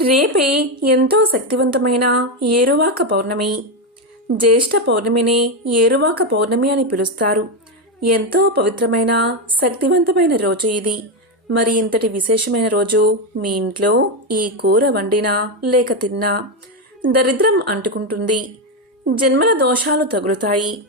రేపే ఎంతో శక్తివంతమైన ఏరువాక పౌర్ణమి. జ్యేష్ఠ పౌర్ణమిని ఏరువాక పౌర్ణమి అని పిలుస్తారు. ఎంతో పవిత్రమైన శక్తివంతమైన రోజు ఇది. మరి ఇంతటి విశేషమైన రోజు మీ ఇంట్లో ఈ కూర వండినా లేక తిన్నా దరిద్రం అంటుకుంటుంది. జన్మల దోషాలు తగులుతాయి.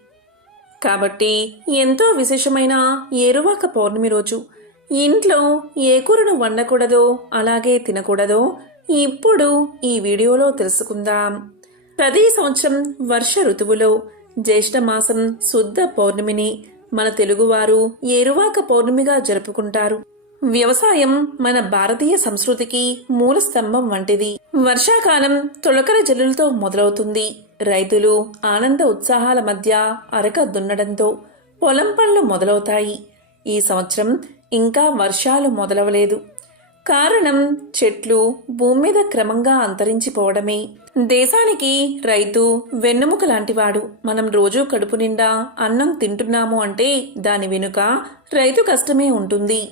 కాబట్టి ఎంతో విశేషమైన ఏరువాక పౌర్ణమి రోజు. ఇంట్లో ఏ కూరను వండకూడదో అలాగే తినకూడదో ఇప్పుడు ఈ వీడియోలో తెలుసుకుందాం. ప్రతి సంవత్సరం వర్ష ఋతువులో జ్యేష్ఠమాసం శుద్ధ పౌర్ణమిని మన తెలుగువారు ఏరువాక పౌర్ణమిగా జరుపుకుంటారు? వ్యవసాయం మన భారతీయ సంస్కృతికి మూల స్తంభం వంటిది. వర్షాకాలం తొలకరి జల్లులతో మొదలవుతుంది. రైతులు ఆనంద ఉత్సాహాల మధ్య అరక దున్నడంతో పొలం పనులు మొదలవుతాయి. ఈ సంవత్సరం ఇంకా వర్షాలు మొదలవలేదు. కారణం చెట్లు భూమి మీద క్రమంగా అంతరించిపోవడమే. దేశానికి రైతు వెన్నెముక లాంటివాడు. మనం రోజూ కడుపు నిండా అన్నం తింటున్నాము అంటే దాని వెనుక రైతు కష్టమే ఉంటుంది.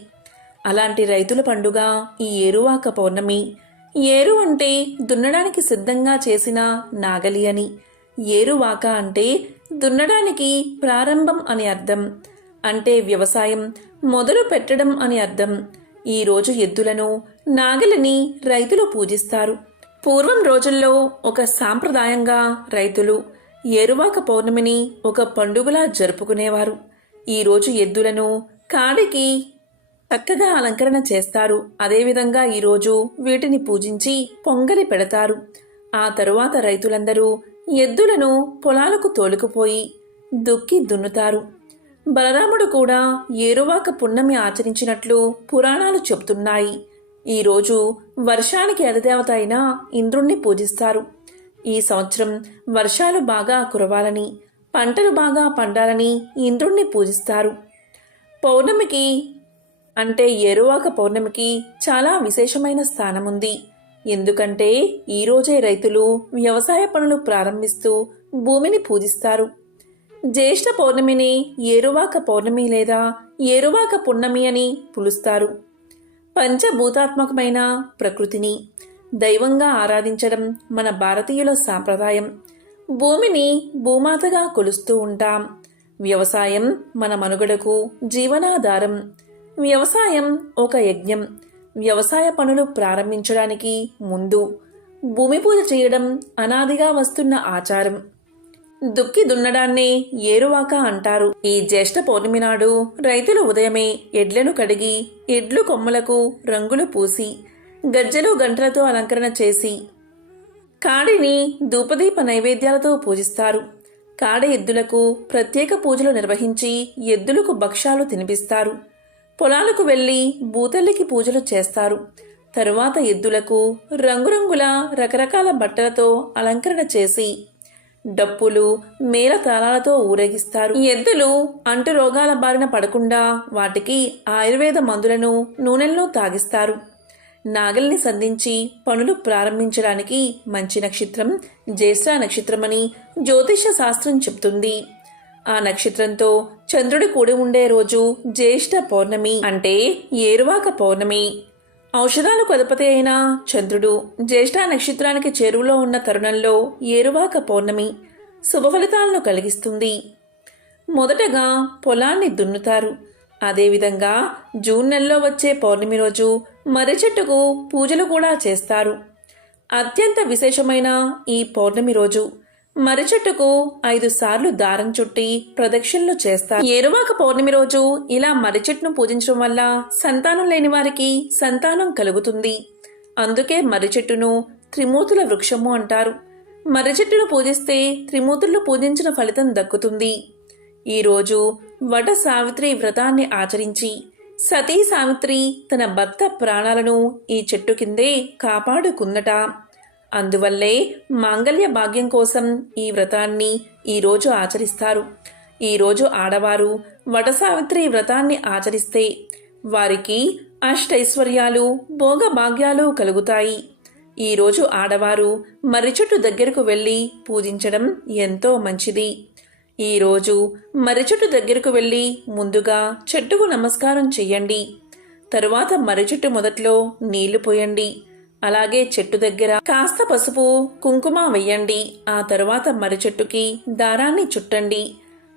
అలాంటి రైతుల పండుగ ఈ ఏరువాక పౌర్ణమి. ఏరు అంటే దున్నడానికి సిద్ధంగా చేసిన నాగలి అని. ఏరువాక అంటే దున్నడానికి ప్రారంభం అని అర్థం. అంటే వ్యవసాయం మొదలు పెట్టడం అని అర్థం. ఈరోజు ఎద్దులను నాగలిని రైతులు పూజిస్తారు. పూర్వం రోజుల్లో ఒక సాంప్రదాయంగా రైతులు ఏరువాక పౌర్ణమిని ఒక పండుగలా జరుపుకునేవారు. ఈరోజు ఎద్దులను కాడికి చక్కగా అలంకరణ చేస్తారు. అదేవిధంగా ఈరోజు వీటిని పూజించి పొంగలి పెడతారు. ఆ తరువాత రైతులందరూ ఎద్దులను పొలాలకు తోలుకుపోయి దుక్కి దున్నుతారు. బలరాముడు కూడా ఏరువాక పున్నమి ఆచరించినట్లు పురాణాలు చెబుతున్నాయి. ఈరోజు వర్షానికి అధిదేవత అయిన ఇంద్రుణ్ణి పూజిస్తారు. ఈ సంవత్సరం వర్షాలు బాగా కురవాలని పంటలు బాగా పండాలని ఇంద్రుణ్ణి పూజిస్తారు. పౌర్ణమికి అంటే ఏరువాక పౌర్ణమికి చాలా విశేషమైన స్థానముంది. ఎందుకంటే ఈరోజే రైతులు వ్యవసాయ పనులు ప్రారంభిస్తూ భూమిని పూజిస్తారు. జ్యేష్ఠ పౌర్ణమిని ఏరువాక పౌర్ణమి లేదా ఏరువాక పున్నమి అని పిలుస్తారు. పంచభూతాత్మకమైన ప్రకృతిని దైవంగా ఆరాధించడం మన భారతీయుల సాంప్రదాయం. భూమిని భూమాతగా కొలుస్తూ ఉంటాం. వ్యవసాయం మన మనుగడకు జీవనాధారం. వ్యవసాయం ఒక యజ్ఞం. వ్యవసాయ పనులు ప్రారంభించడానికి ముందు భూమి పూజ చేయడం అనాదిగా వస్తున్న ఆచారం. దుక్కి దున్నడాన్నే ఏరువాక అంటారు. ఈ జ్యేష్ఠ పౌర్ణమి నాడు రైతులు ఉదయమే ఎడ్లను కడిగి ఎడ్లు కొమ్మలకు రంగులు పూసి గజ్జలు గంటలతో అలంకరణ చేసి కాడిని ధూపదీప నైవేద్యాలతో పూజిస్తారు. కాడ ఎద్దులకు ప్రత్యేక పూజలు నిర్వహించి ఎద్దులకు భక్ష్యాలు తినిపిస్తారు. పొలాలకు వెళ్ళి భూతల్లికి పూజలు చేస్తారు. తరువాత ఎద్దులకు రంగురంగుల రకరకాల బట్టలతో అలంకరణ చేసి డప్పులు మేళ తాళాలతో ఊరేగిస్తారు. ఎద్దులు అంటు రోగాల బారిన పడకుండా వాటికి ఆయుర్వేద మందులను నూనెల్లో తాగిస్తారు. నాగల్ని సంధించి పనులు ప్రారంభించడానికి మంచి నక్షత్రం జ్యేష్ఠ నక్షత్రమని జ్యోతిష శాస్త్రం చెప్తుంది. ఆ నక్షత్రంతో చంద్రుడి కూడి ఉండే రోజు జ్యేష్ఠ పౌర్ణమి అంటే ఏరువాక పౌర్ణమి. ఔషధాలకు అధిపతి అయిన చంద్రుడు జ్యేష్ఠ నక్షత్రానికి చెరువులో ఉన్న తరుణంలో ఏరువాక పౌర్ణమి శుభ ఫలితాలను కలిగిస్తుంది. మొదటగా పొలాన్ని దున్నుతారు. అదేవిధంగా జూన్ నెలలో వచ్చే పౌర్ణమి రోజు మర్రి చెట్టుకు పూజలు కూడా చేస్తారు. అత్యంత విశేషమైన ఈ పౌర్ణమి రోజు మర్రి ఐదు సార్లు దారం చుట్టి ప్రదక్షిణలు చేస్తారు. ఏరువాక పౌర్ణమి రోజు ఇలా మర్రి చెట్టును పూజించడం వల్ల సంతానం లేని వారికి సంతానం కలుగుతుంది. అందుకే మర్రి చెట్టును త్రిమూర్తుల వృక్షము అంటారు. మర్రి చెట్టును పూజిస్తే త్రిమూర్తులు పూజించిన ఫలితం దక్కుతుంది. ఈరోజు వట సావిత్రి వ్రతాన్ని ఆచరించి సతీ సావిత్రి తన భర్త ప్రాణాలను ఈ చెట్టు కిందే కాపాడుకుందట అందువల్లే మాంగళ్య భాగ్యం కోసం ఈ వ్రతాన్ని ఈరోజు ఆచరిస్తారు. ఈరోజు ఆడవారు వటసావిత్రి వ్రతాన్ని ఆచరిస్తే వారికి అష్టైశ్వర్యాలు భోగ భాగ్యాలు కలుగుతాయి ఈరోజు ఆడవారు మర్రిచెట్టు దగ్గరకు వెళ్ళి పూజించడం ఎంతో మంచిది. ఈరోజు మర్రిచెట్టు దగ్గరకు వెళ్ళి ముందుగా చెట్టుకు నమస్కారం చెయ్యండి. తరువాత మర్రిచెట్టు మొదట్లో నీళ్ళు పోయండి. అలాగే చెట్టు దగ్గర కాస్త పసుపు కుంకుమ వెయ్యండి. ఆ తరువాత మర్రి చెట్టుకి దారాన్ని చుట్టండి.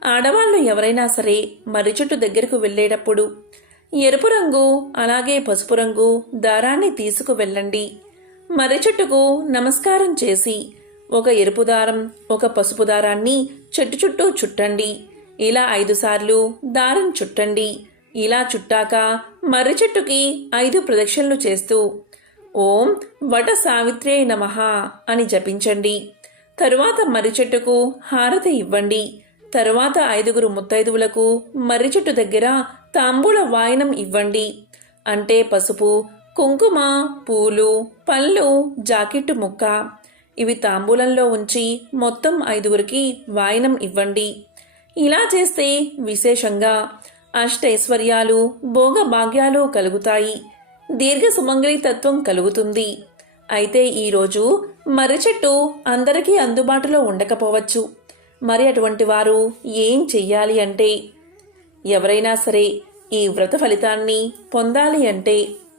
ఆడవాళ్ళు ఎవరైనా సరే మర్రి చెట్టు దగ్గరకు వెళ్ళేటప్పుడు ఎరుపు రంగు అలాగే పసుపు రంగు దారాన్ని తీసుకు వెళ్ళండి. మర్రి చెట్టుకు నమస్కారం చేసి ఒక ఎరుపు దారం ఒక పసుపు దారాన్ని చెట్టు చుట్టూ చుట్టండి. ఇలా ఐదు సార్లు దారం చుట్టండి. ఇలా చుట్టాక మర్రి చెట్టుకి ఐదు ప్రదక్షిణలు చేస్తూ ఓం వట సావిత్రే నమ అని జపించండి. తరువాత మర్రి చెట్టుకు హారతి ఇవ్వండి. తరువాత ఐదుగురు ముత్తైదువులకు మర్రి చెట్టు దగ్గర తాంబూల వాయనం ఇవ్వండి. అంటే పసుపు కుంకుమ పూలు పళ్ళు జాకెట్టు ముక్క. ఇవి తాంబూలంలో ఉంచి మొత్తం ఐదుగురికి వాయనం ఇవ్వండి. ఇలా చేస్తే విశేషంగా అష్టైశ్వర్యాలు భోగభాగ్యాలు కలుగుతాయి. దీర్ఘ సుమంగళి తత్వం కలుగుతుంది. అయితే ఈరోజు మర్రి చెట్టు అందరికీ అందుబాటులో ఉండకపోవచ్చు. మరి అటువంటి వారు ఏం చెయ్యాలి అంటే? ఎవరైనా సరే ఈ వ్రత ఫలితాన్ని పొందాలి అంటే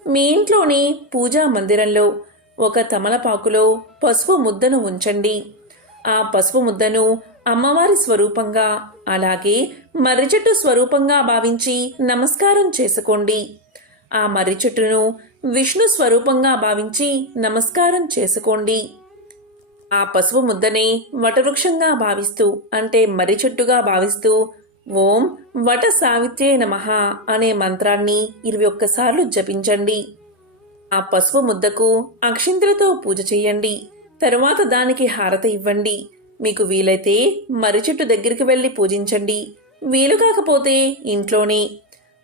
మీ ఇంట్లోని పూజా మందిరంలో ఒక తమలపాకులో పసుపు ముద్దను ఉంచండి. ఆ పసుపు ముద్దను అమ్మవారి స్వరూపంగా అలాగే మర్రిచెట్టు స్వరూపంగా భావించి నమస్కారం చేసుకోండి. ఆ మర్రి చెట్టును విష్ణు స్వరూపంగా భావించి నమస్కారం చేసుకోండి. ఆ పసుపు ముద్దనే వటవృక్షంగా భావిస్తూ అంటే మర్రి చెట్టుగా భావిస్తూ ఓం వట సావిత్రే నమః అనే మంత్రాన్ని ఇరవై ఒక్కసార్లు జపించండి. ఆ పసుపు ముద్దకు అక్షింతలతో పూజ చేయండి. తరువాత దానికి హారత ఇవ్వండి. మీకు వీలైతే మర్రి చెట్టు దగ్గరికి వెళ్ళి పూజించండి. వీలు కాకపోతే ఇంట్లోనే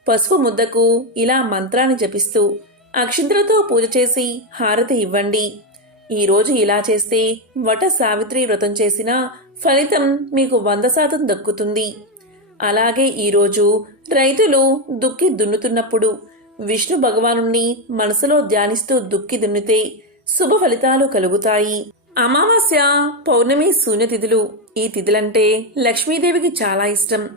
పసుపు ముద్దకు ఇలా మంత్రాన్ని జపిస్తూ అక్షింతలతో పూజ చేసి హారతి ఇవ్వండి. ఈరోజు ఇలా చేస్తే వట సావిత్రి వ్రతం చేసిన ఫలితం మీకు వంద శాతం దక్కుతుంది. అలాగే ఈరోజు రైతులు దుక్కి దున్నుతున్నప్పుడు విష్ణు భగవానుణ్ణి మనసులో ధ్యానిస్తూ దుక్కి దున్నితే శుభ ఫలితాలు కలుగుతాయి. అమావాస్య పౌర్ణమి శూన్యతిథులు. ఈ తిథులంటే లక్ష్మీదేవికి చాలా ఇష్టం.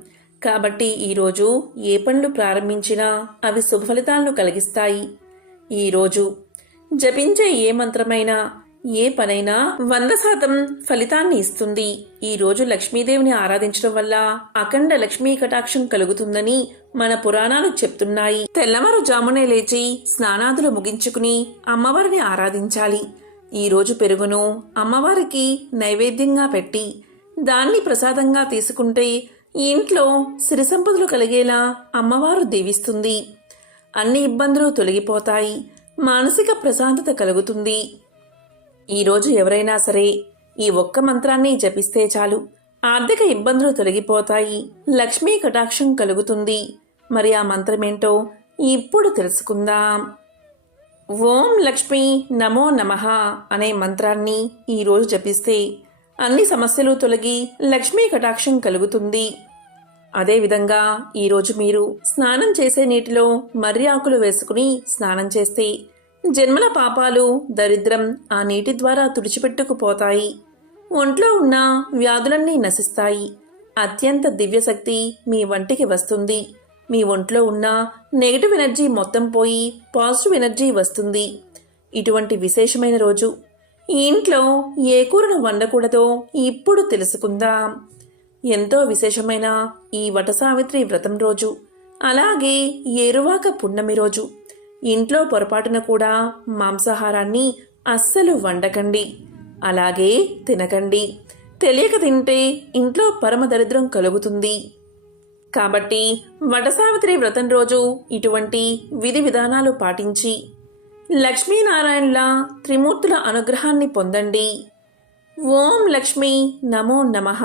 కాబట్టి ఈరోజు ఏ పనులు ప్రారంభించినా అవి శుభఫలితాలను కలిగిస్తాయి. ఈరోజు జపించే ఏ మంత్రమైనా ఏ పనైనా వంద శాతం ఫలితాన్ని ఇస్తుంది. ఈ రోజు లక్ష్మీదేవిని ఆరాధించడం వల్ల అఖండ లక్ష్మీ కటాక్షం కలుగుతుందని మన పురాణాలు చెప్తున్నాయి. తెల్లవారుజామునే లేచి స్నానాదులు ముగించుకుని అమ్మవారిని ఆరాధించాలి. ఈరోజు పెరుగును అమ్మవారికి నైవేద్యంగా పెట్టి దాన్ని ప్రసాదంగా తీసుకుంటే ఇంట్లో సిరి సంపదలు కలిగేలా అమ్మవారు దీవిస్తుంది. అన్ని ఇబ్బందులు తొలగిపోతాయి. మానసిక ప్రశాంతత కలుగుతుంది. ఈరోజు ఎవరైనా సరే ఈ ఒక్క మంత్రాన్ని జపిస్తే చాలు. ఆర్థిక ఇబ్బందులు తొలగిపోతాయి. లక్ష్మీ కటాక్షం కలుగుతుంది. మరి ఆ మంత్రమేంటో ఇప్పుడు తెలుసుకుందాం. ఓం లక్ష్మి నమో నమః అనే మంత్రాన్ని ఈరోజు జపిస్తే అన్ని సమస్యలు తొలగి లక్ష్మీ కటాక్షం కలుగుతుంది. అదేవిధంగా ఈరోజు మీరు స్నానం చేసే నీటిలో మర్రి ఆకులు వేసుకుని స్నానం చేస్తే జన్మల పాపాలు దరిద్రం ఆ నీటి ద్వారా తుడిచిపెట్టుకుపోతాయి. ఒంట్లో ఉన్న వ్యాధులన్నీ నశిస్తాయి. అత్యంత దివ్యశక్తి మీ వంటికి వస్తుంది. మీ ఒంట్లో ఉన్న నెగిటివ్ ఎనర్జీ మొత్తం పోయి పాజిటివ్ ఎనర్జీ వస్తుంది. ఇటువంటి విశేషమైన రోజు. ఇంట్లో ఏ కూరను వండకూడదో ఇప్పుడు తెలుసుకుందాం. ఎంతో విశేషమైన ఈ వటసావిత్రి వ్రతం రోజు. అలాగే ఏరువాక పున్నమి రోజు. ఇంట్లో పొరపాటున కూడా మాంసాహారాన్ని అస్సలు వండకండి. అలాగే తినకండి. తెలియక తింటే ఇంట్లో పరమ దరిద్రం కలుగుతుంది. కాబట్టి వటసావిత్రి వ్రతం రోజు ఇటువంటి విధి విధానాలు పాటించి లక్ష్మీనారాయణుల త్రిమూర్తుల అనుగ్రహాన్ని పొందండి. ఓం లక్ష్మి నమో నమః.